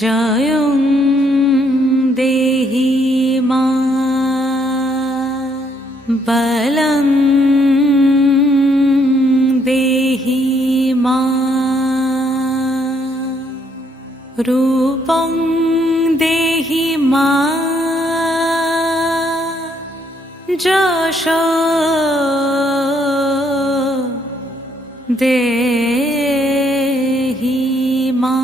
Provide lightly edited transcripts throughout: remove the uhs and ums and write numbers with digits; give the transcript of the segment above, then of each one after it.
জয়ং দেহি মা বলং দেহি মা রূপং দেহি মা যশো দেহি মা।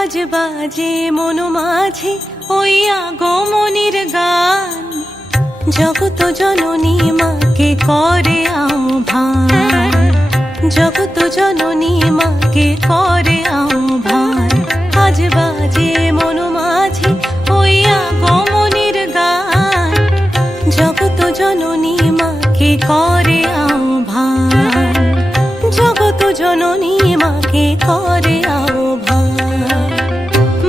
আজ বাজে মন মাঝে ওই আগমনীর গান, জগত জননী মাকে করে আহ্বান, জগত জননী মাকে করে আহ্বান। আজ বাজে মন মাঝে ওই আগমনীর গান, জগত জননী মাকে করে আহ্বান, জগত জননী মাকে করে আহ্বান।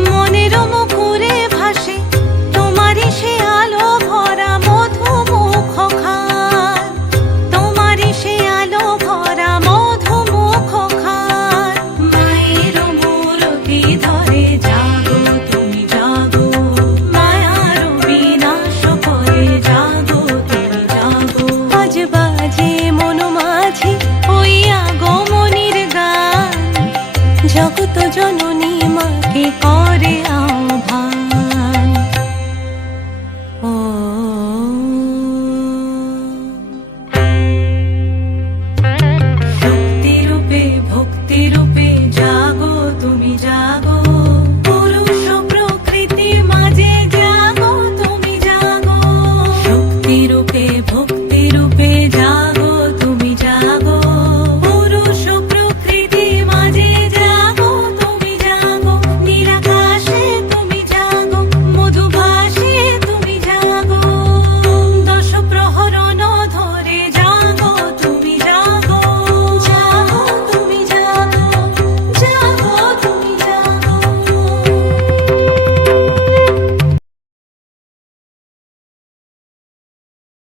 মনের মুখরে ভাসে তোমারই সে আলো ভরা মধুমুখ খান, তোমারই সে আলো ভরা মধুমুখ খান। মায়ের মূরতি ধরে